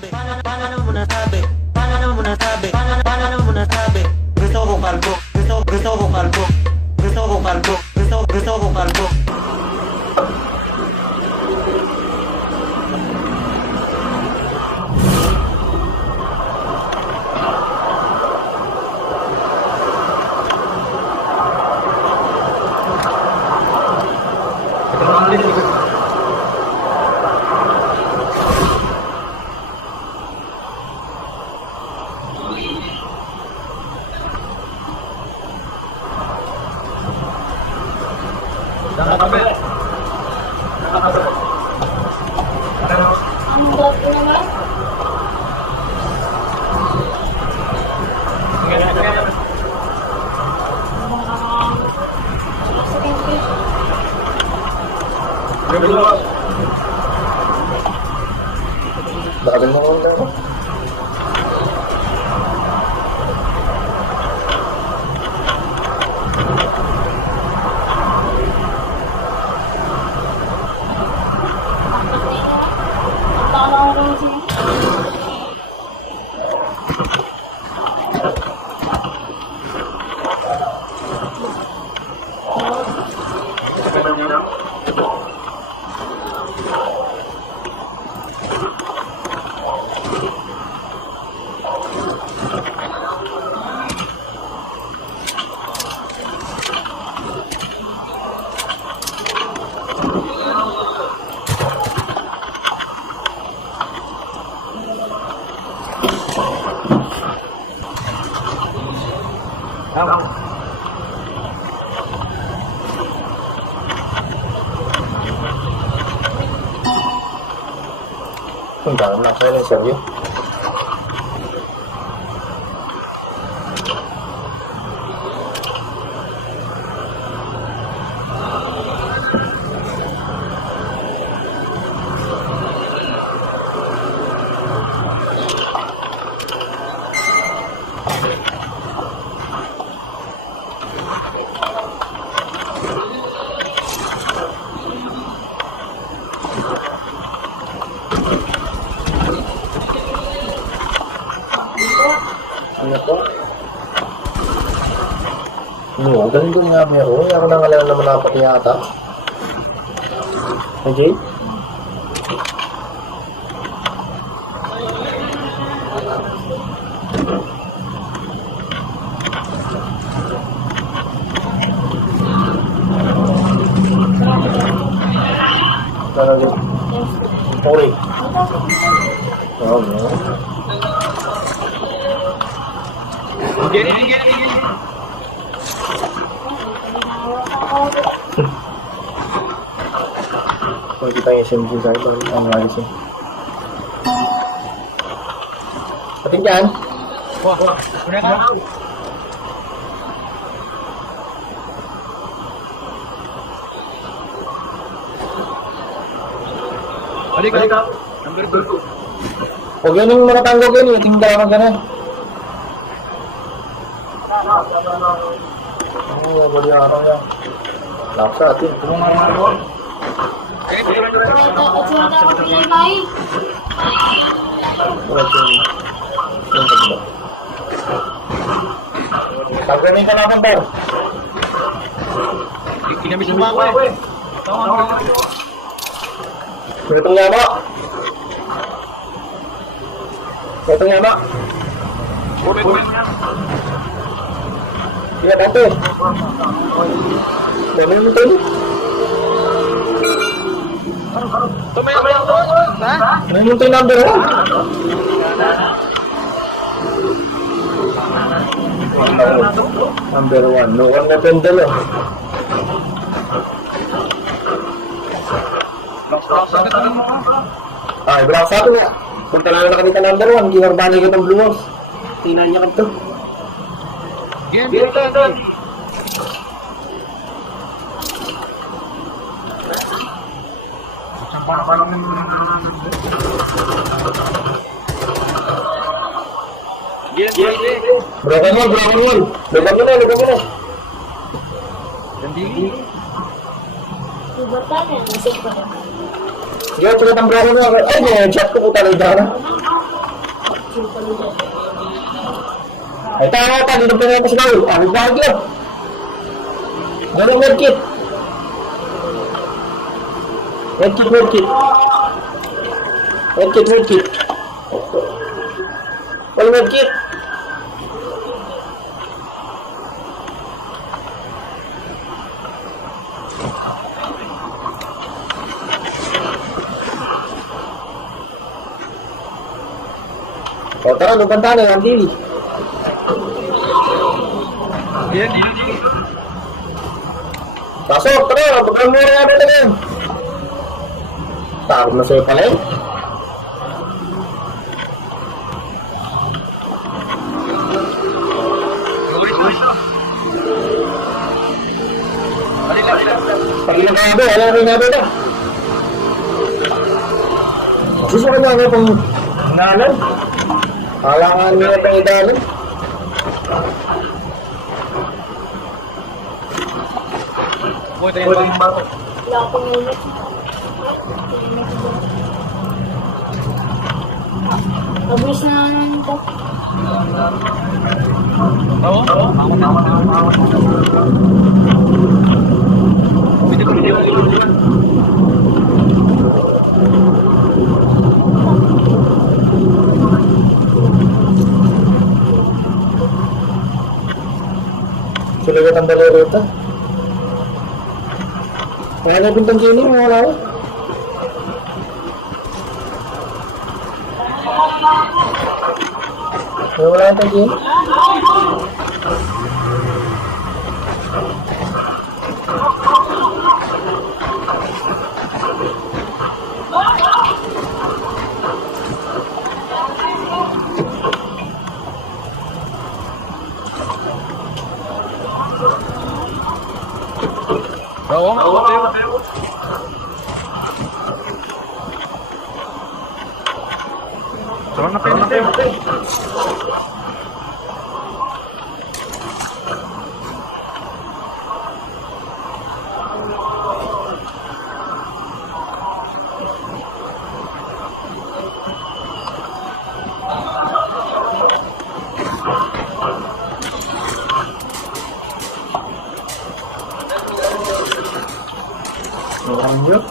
nasabi? Paano mo nasabi? Paano mo nasabi? Paano mo nasabi? Gusto ko kalbo. Gusto ko kalbo. Gusto ko kalbo. Gusto ko kalbo. Ang bot ko naman. Bakit mo lang? Ang dami na kayo ng seryo. Ano po? Ano? Ganun doon nga meron. Ako nang alam naman napat yata. Okay? Ano din? Sorry. Oh, no. Get it. Kung kita yung SMG sa ito, ang alis yun. Pating dyan? Wah, udah kan? Balik. Number 2. Huwag yun yung manatanggog yun, yung tinggal ka gano'n. Oo, bali araw yan. Laksa atin. Ito na ako pinimay. Pagkanin ka naman ba? Kinamit mo ako eh. Itong yama. Itong yama. Iya, dati. Dami mo ito. Tumayo ko. Ha? Ano yung ito yung number 1? Number 1. No one na pendalo. Ay, berang satu na. Kung talaga nakita number 1, ginarbani ko itong blue house. Tingnan niya ka ito. Game. Broken wall. Lugan mo na. Ibatan yan. Nasip ko. Yo, cuma broken wall. Ay, may chat ko po talaga. Ay, tama pa, dito pinay ko si Paul. Ang bagyo. Ano medkit? Medkit. Paul medkit. O tara, lupanta na ang dili. Yan. Pasok, tara, pagkakamura nga ba na yan? Takot na sa'yo pala eh. Pag-ilang kaya ba, wala rin nga ba na? Susukan na nga pang nanan. Halangan nila pa idanan. Boy, tayo ba yung bako? Wala akong ulit. Mabilis na naman ito. Oo. Sulagat ang balorota. Kaya na bintang Jenny, wala ko. Wala ka Jenny? Oo. Sarang na pwede. Lanjut.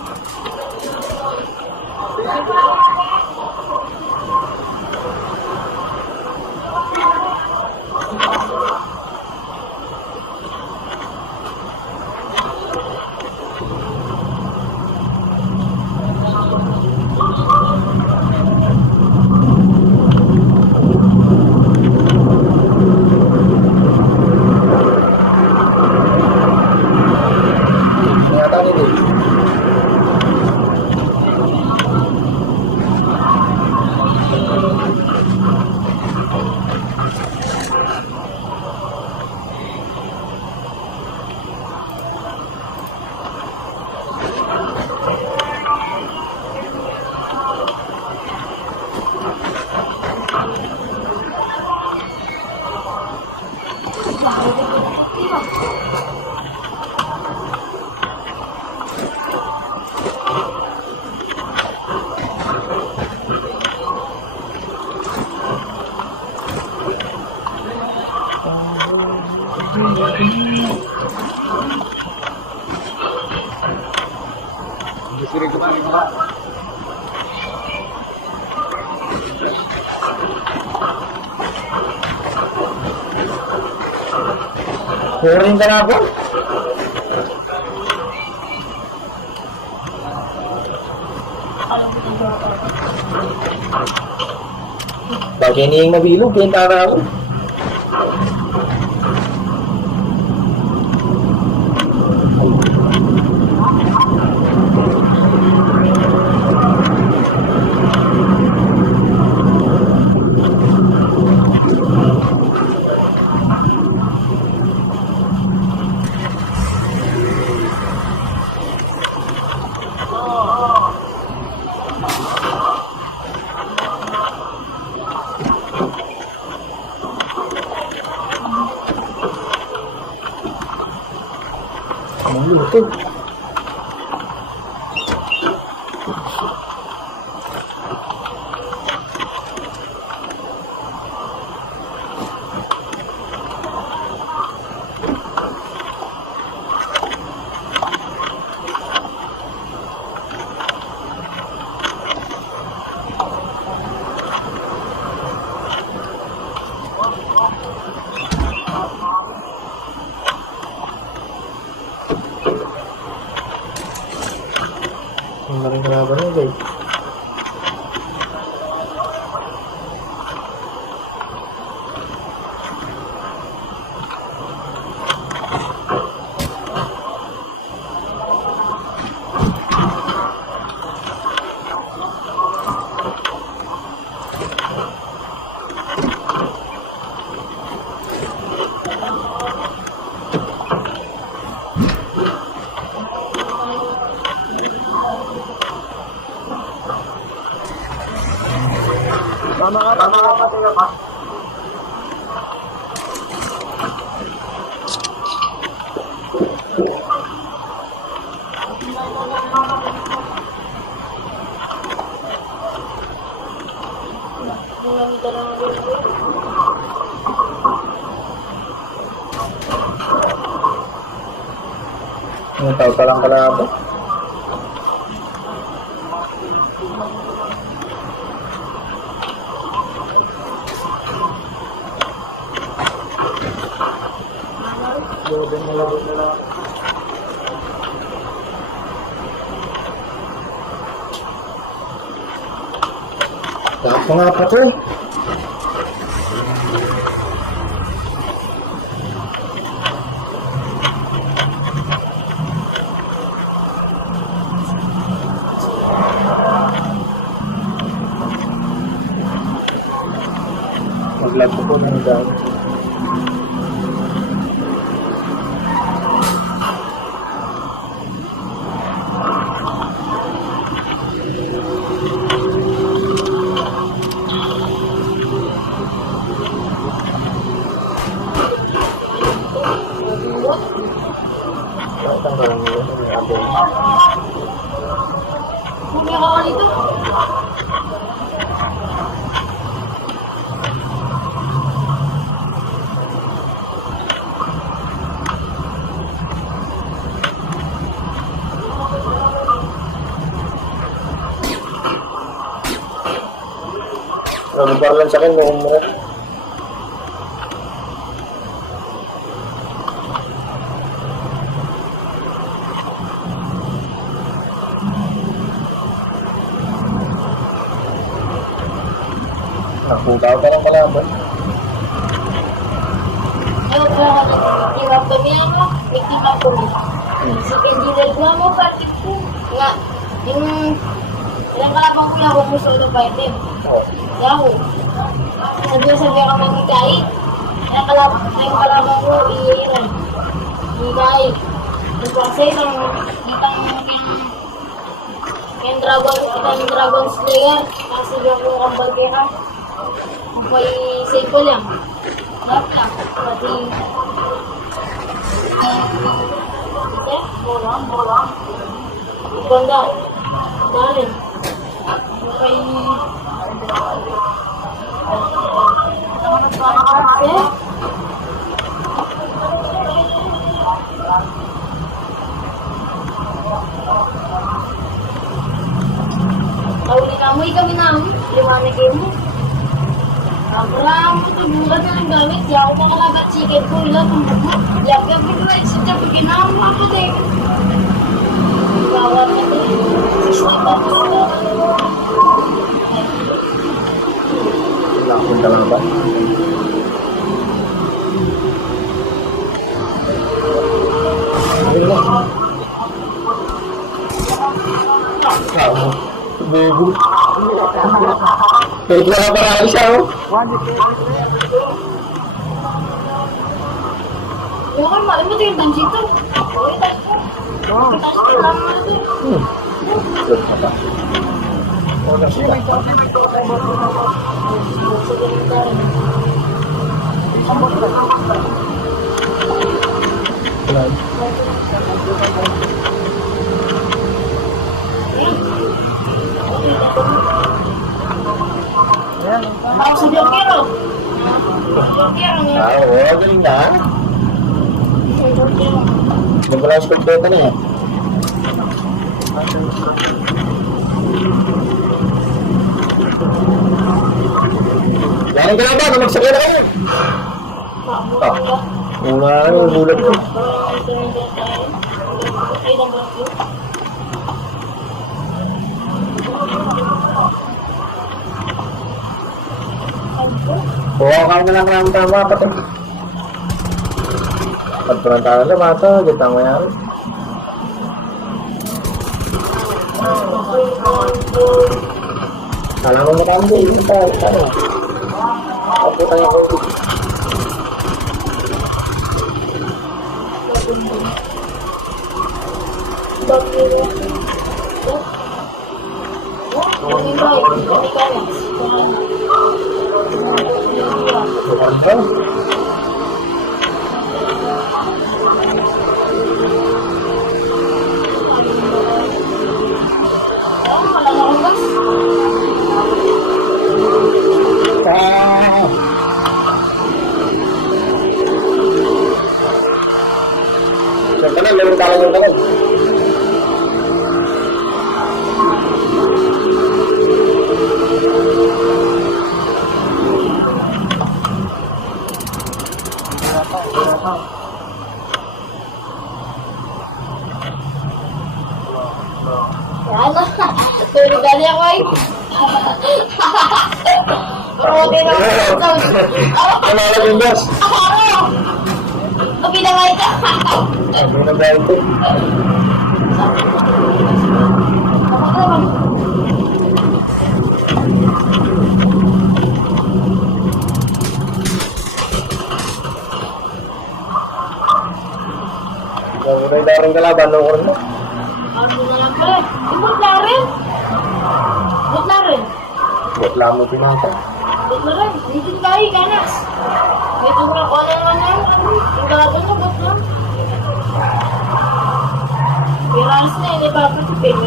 Kelihatan ini. Kuring ka na ako? Bagay niya yung mabilog, pinta na ako. Luto. kalaban mo, guys. Tama ka, tingnan ka. Ang tao pa lang kalaban. Tapo nga pa ko. Maglapo ko ng dami. Bumili ako dito. Ano ba lang sa akin noong mo? Nakutaw ka ng kalaban. Ayaw ko lang ako. Team up kami ano. May team up kami. Si Pindilal ko mo bakit ko. Nga. Yung ilang kalabang ko lang kung gusto ko fighting. Oh. Yahoo. Sabi kami ng kahit. Ilang kalabang ko iiran. Yung kahit. Yung kasi itang Dragon Slayer. Kasi yung kambal kaya may save ko lang. Lahat lang. Pati... Bola. Ganda. Dali. Okay. Tauli na mo, kami na. Liwanag kayo mo. Maraming tubulan na ang gamit. Di ako makalagat chicken ko. Ilang ang buko. Yap-yap ito ay sa ginawa ko din. Bawat na din. 60 pa po. Nakunta lang ba? Baby. Wait lang para siya, oh. Okay, malam mo din yung dito. Ako sa Jokero. Jokero nga. Oo, galing na. Jokero. Nagbalas ko ito na eh. Galing ka na ba? Nagsakay na kayo. Una, yung bulat ko. Buha ka na lang ng tama, pati. Pagpunan tayo na bata, kita mo yan. Kala mo matanda, hindi tayo. Ako tayo ako. Siyempre na, meron tayo yung kanan. Ano? Tulog gali ako eh. Okay na. Kailangan yung boss. Okay na nga ito. Ano na ba ito? May daring kalaban, no? Ano na lang pala? Ibot na rin. Ibot na rin. Buat lamo pinata. Ibot na rin. Hindi tayo ganas. May tumulong ko na nga na. Ang gagawin na, ibot na. Piras na, hindi pa patipin.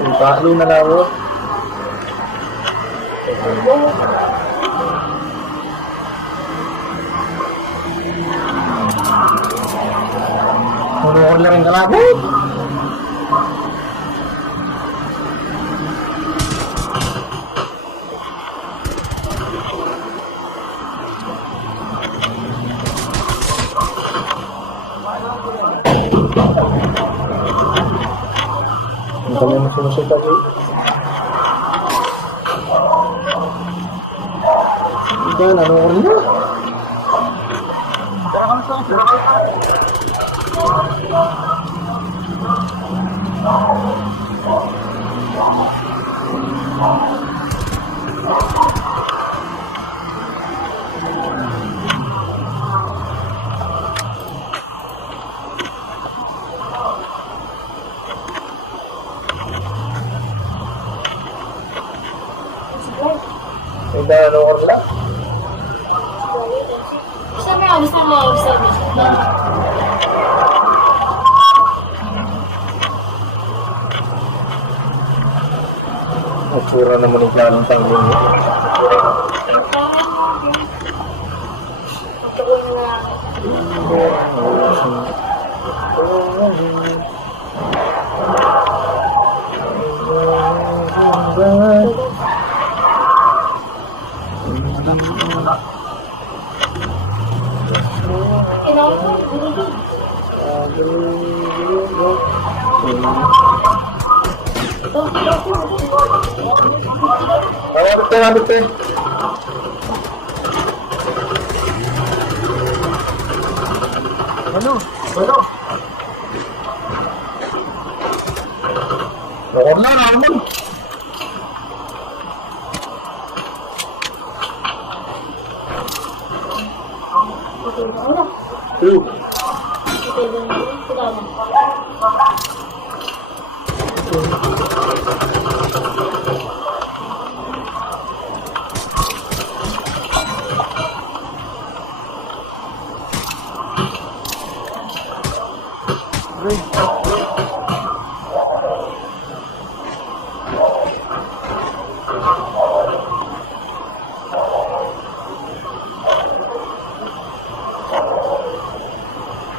Yung palo na lamo. Puro na rin kalaban. Ang kami mo sinusupa ko. Ito, nanonood na. Ito, nanonood na. Gusto mo. Matsura naman yung planong tangling niya. Betul. Ano? Lord na naman.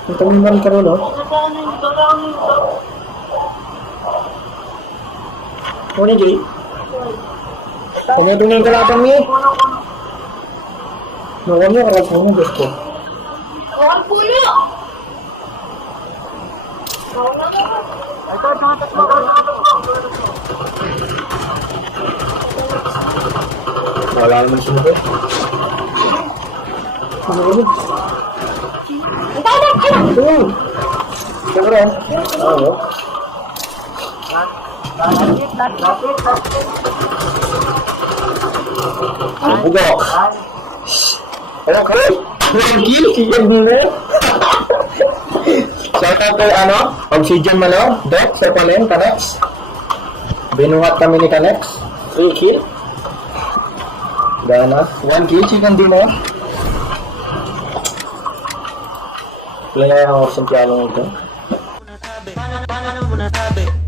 Ito mo yung ka rin, Ano na, Jay? Ano yung yung kalaban mo, Nawan mo, karag mo, gusto. Ang pulo! Wala naman siya nito. Ito. Siyempre. Oo. Bugok. Ano ka? Kill? Kill mo na? Shout out kay Obsidian Malaw, Dot, sa Palen, Kanex. Binuhat kami ni Kanex. 3 kill. Gana. 1 kill, chicken dinner. Play ako sa piano ito. Paano mo nasabi?